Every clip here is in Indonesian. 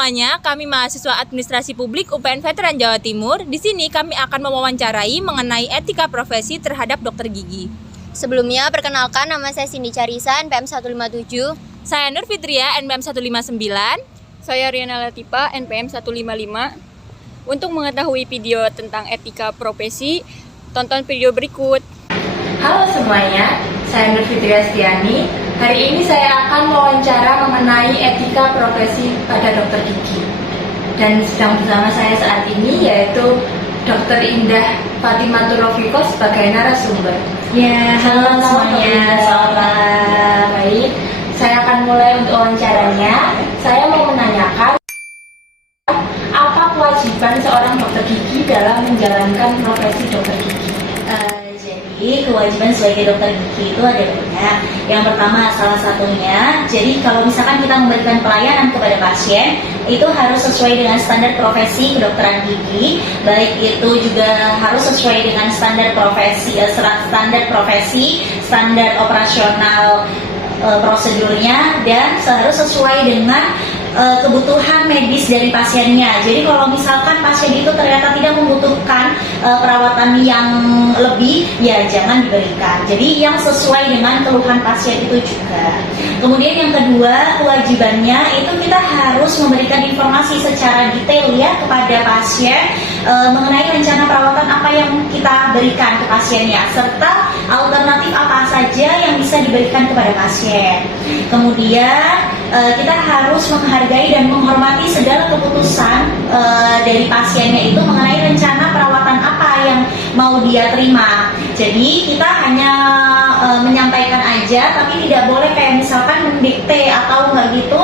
semuanya, kami mahasiswa Administrasi Publik UPN Veteran Jawa Timur. Di sini kami akan mewawancarai mengenai etika profesi terhadap dokter gigi. Sebelumnya, perkenalkan nama saya Cindy Carisa, NPM 157. Saya Nur Fitria, NPM 159. Saya Riana Latifa, NPM 155. Untuk mengetahui video tentang etika profesi, tonton video berikut. Halo semuanya, saya Nur Fitria Stiani. Hari ini saya akan mewawancara mengenai etika profesi pada dokter gigi. Dan sedang bersama saya saat ini yaitu Dr. Indah Fatimatul Rofiqo sebagai narasumber. Ya, halo semuanya, selamat. Baik, saya akan mulai untuk wawancaranya. Saya mau menanyakan apa kewajiban seorang dokter gigi dalam menjalankan profesi dokter gigi? Jadi kewajiban sebagai dokter gigi itu ada banyak. Yang pertama, salah satunya, jadi kalau misalkan kita memberikan pelayanan kepada pasien, itu harus sesuai dengan standar profesi kedokteran gigi. Baik itu juga harus sesuai dengan standar profesi, standar operasional prosedurnya, dan harus sesuai dengan kebutuhan medis dari pasiennya. Jadi kalau misalkan pasien itu ternyata tidak membutuhkan perawatan yang lebih, ya jangan diberikan. Jadi yang sesuai dengan keluhan pasien itu juga. Kemudian yang kedua, kewajibannya itu kita harus memberikan informasi secara detail ya kepada pasien mengenai rencana perawatan apa yang kita berikan ke pasiennya, serta alternatif apa saja yang bisa diberikan kepada pasien. Kemudian kita harus menghargai dan menghormati segala keputusan dari pasiennya itu mengenai rencana perawatan apa yang mau dia terima. Jadi kita hanya menyampaikan aja, tapi tidak boleh kayak misalkan mendikte atau enggak gitu.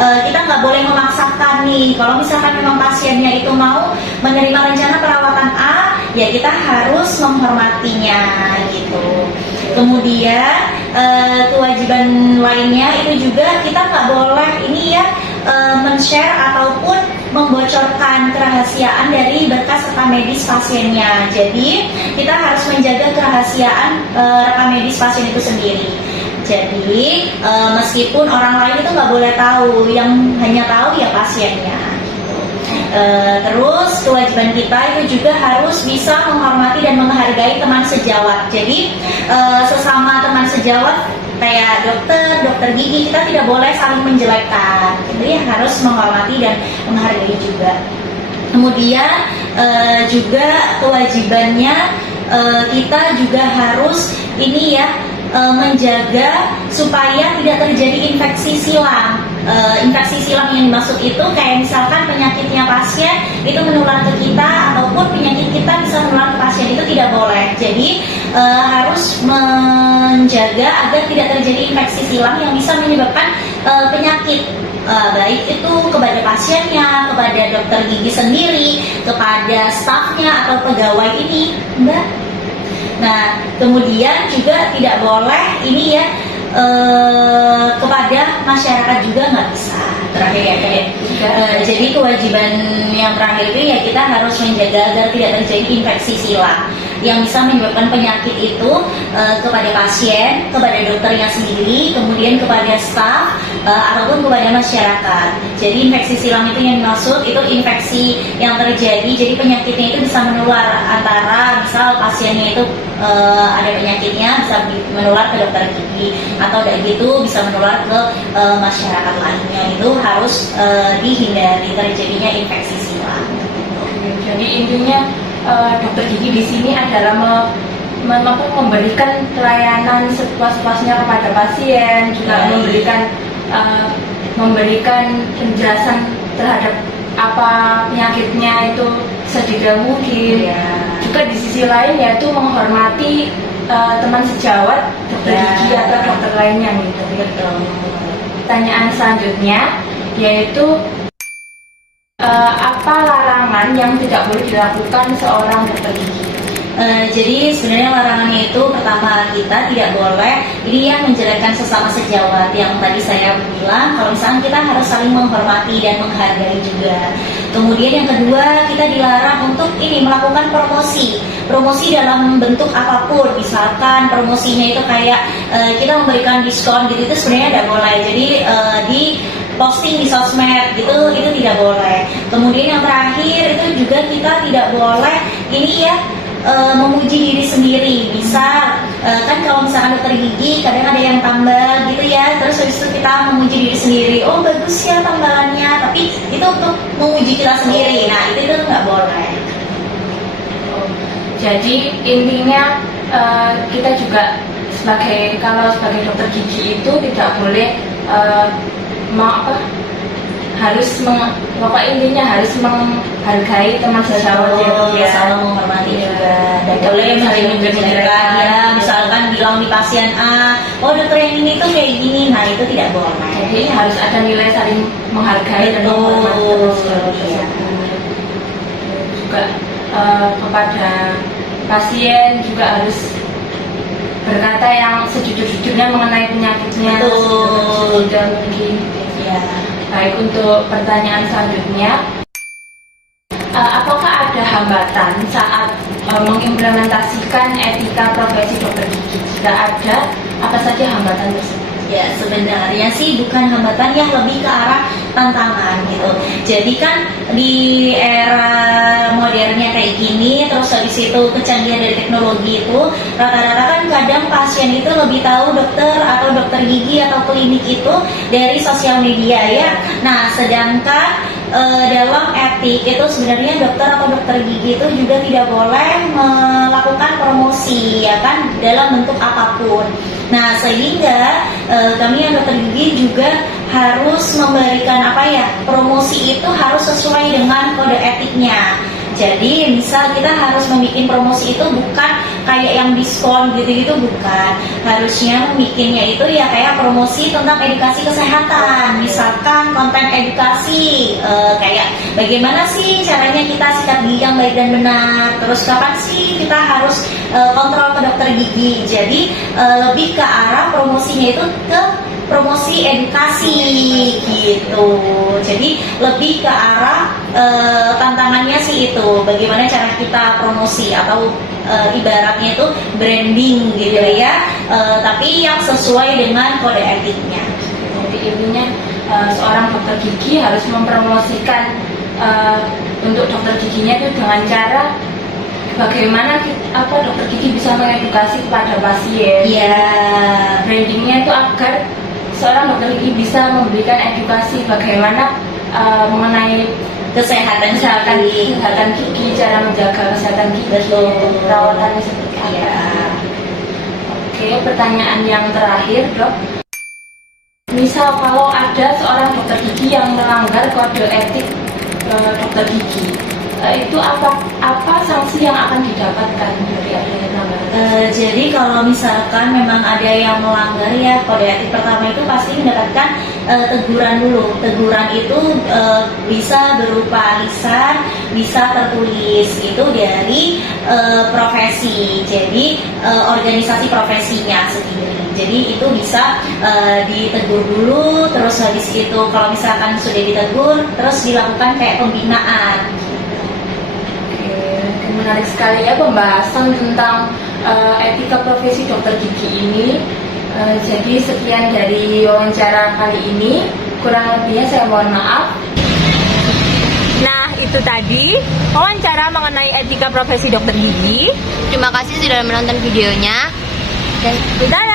Kita nggak boleh memaksakan nih. Kalau misalkan memang pasiennya itu mau menerima rencana perawatan A, ya kita harus menghormatinya gitu. Kemudian kewajiban lainnya itu juga kita nggak boleh ini ya men-share ataupun membocorkan kerahasiaan dari berkas rekam medis pasiennya. Jadi kita harus menjaga kerahasiaan rekam medis pasien itu sendiri. Jadi meskipun orang lain itu nggak boleh tahu, yang hanya tahu ya pasiennya. Terus kewajiban kita itu juga harus bisa menghormati dan menghargai teman sejawat. Jadi sesama teman sejawat kayak dokter gigi, kita tidak boleh saling menjelekkan. Jadi harus menghormati dan menghargai juga. Kemudian juga kewajibannya kita juga harus ini ya menjaga supaya tidak terjadi infeksi silang. Infeksi silang yang dimaksud itu kayak misalkan penyakitnya pasien itu menular ke kita ataupun penyakit kita bisa menular ke pasien, itu tidak boleh. Jadi harus menjaga agar tidak terjadi infeksi silang yang bisa menyebabkan penyakit, baik itu kepada pasiennya, kepada dokter gigi sendiri, kepada stafnya atau pegawai ini, Mbak. Nah, kemudian juga tidak boleh ini ya kepada masyarakat juga nggak bisa. Terakhir ya kayak jadi kewajiban yang terakhir itu ya kita harus menjaga agar tidak terjadi infeksi silang yang bisa menyebabkan penyakit itu kepada pasien, kepada dokternya sendiri, kemudian kepada staf ataupun kepada masyarakat. Jadi infeksi silang itu yang dimaksud itu infeksi yang terjadi, jadi penyakitnya itu bisa menular antara misal pasiennya itu ada penyakitnya bisa menular ke dokter gigi, atau dari gitu bisa menular ke masyarakat lainnya. Itu harus dihindari terjadinya infeksi silang. Jadi intinya dokter gigi di sini adalah memberikan pelayanan sepuas-puasnya kepada pasien, juga memberikan penjelasan terhadap apa penyakitnya itu sedetail mungkin. Juga di sisi lain yaitu menghormati teman sejawat dokter gigi atau dokter lainnya gitu. Pertanyaan selanjutnya yaitu apa larangan yang tidak boleh dilakukan seorang dokter gigi? Jadi sebenarnya larangannya itu pertama kita tidak boleh ini yang menjelekkan sesama sejawat, yang tadi saya bilang kalau misalnya kita harus saling menghormati dan menghargai juga. Kemudian yang kedua, kita dilarang untuk ini melakukan promosi dalam bentuk apapun. Misalkan promosinya itu kayak kita memberikan diskon gitu, itu sebenarnya tidak boleh. Jadi di posting di sosmed gitu, itu tidak boleh. Kemudian yang terakhir itu juga kita tidak boleh ini ya, memuji diri sendiri. Bisa kan kalau misalkan dokter gigi kadang ada yang tambal gitu ya, terus habis itu kita memuji diri sendiri, oh bagus ya tambalannya, tapi itu untuk memuji kita sendiri. Nah itu nggak boleh. Jadi intinya kita juga kalau sebagai dokter gigi itu tidak boleh pokok intinya harus menghargai teman sejawat ya, selalu menghormati juga, dan Tidak boleh saling menjelek-jelekan ya, misalkan bilang di pasien A, oh dokter yang ini tuh kayak gini, nah itu tidak boleh. Jadi harus ada nilai saling menghargai dan menghormati teman sejawat tersebut. Juga kepada pasien juga harus berkata yang sejujur-jujurnya mengenai penyakitnya, sejujur mungkin. Ya. Baik, untuk pertanyaan selanjutnya, apakah ada hambatan saat mengimplementasikan etika profesi dokter gigi? Jika ada, apa saja hambatan tersebut? Ya sebenarnya sih bukan hambatan, yang lebih ke arah tantangan gitu. Jadi kan di era modernnya kayak gini, terus habis itu kecanggihan dari teknologi itu, rata-rata kan kadang pasien itu lebih tahu dokter atau dokter gigi atau klinik itu dari sosial media ya. Nah sedangkan dalam etik itu sebenarnya dokter atau dokter gigi itu juga tidak boleh melakukan promosi ya kan, dalam bentuk apapun. Nah sehingga kami yang dokter gigi juga harus memberikan promosi itu harus sesuai dengan kode etiknya. Jadi misal kita harus membuat promosi itu bukan kayak yang diskon gitu-gitu, bukan. Harusnya membuatnya itu ya kayak promosi tentang edukasi kesehatan. Misalkan konten edukasi kayak bagaimana sih caranya kita sikat gigi yang baik dan benar. Terus kapan sih kita harus kontrol ke dokter gigi. Jadi lebih ke arah promosinya itu ke promosi edukasi gitu. Jadi lebih ke arah tantangannya sih itu bagaimana cara kita promosi atau ibaratnya itu branding gitu ya, tapi yang sesuai dengan kode etiknya. Jadi intinya seorang dokter gigi harus mempromosikan untuk dokter giginya itu dengan cara bagaimana dokter gigi bisa mengedukasi kepada pasien. Iya. Brandingnya itu agar seorang dokter gigi bisa memberikan edukasi bagaimana mengenai Kesehatan gigi, cara menjaga kesehatan gigi, perawatannya seperti apa. Iya. Oke, pertanyaan yang terakhir, Dok. Misal kalau ada seorang dokter gigi yang melanggar kode etik dokter gigi, itu apa sanksi yang akan didapatkan dari adanya pelanggaran? Jadi kalau misalkan memang ada yang melanggar ya kode etik, pertama itu pasti mendapatkan teguran dulu. Teguran itu bisa berupa lisan, bisa tertulis, itu dari profesi. Jadi organisasi profesinya sendiri. Jadi itu bisa ditegur dulu, terus habis itu kalau misalkan sudah ditegur, terus dilakukan kayak pembinaan. Menarik sekali ya pembahasan tentang etika profesi dokter gigi ini. Jadi sekian dari wawancara kali ini, kurang lebihnya saya mohon maaf. Nah, itu tadi wawancara mengenai etika profesi dokter gigi. Terima kasih sudah menonton videonya. Dan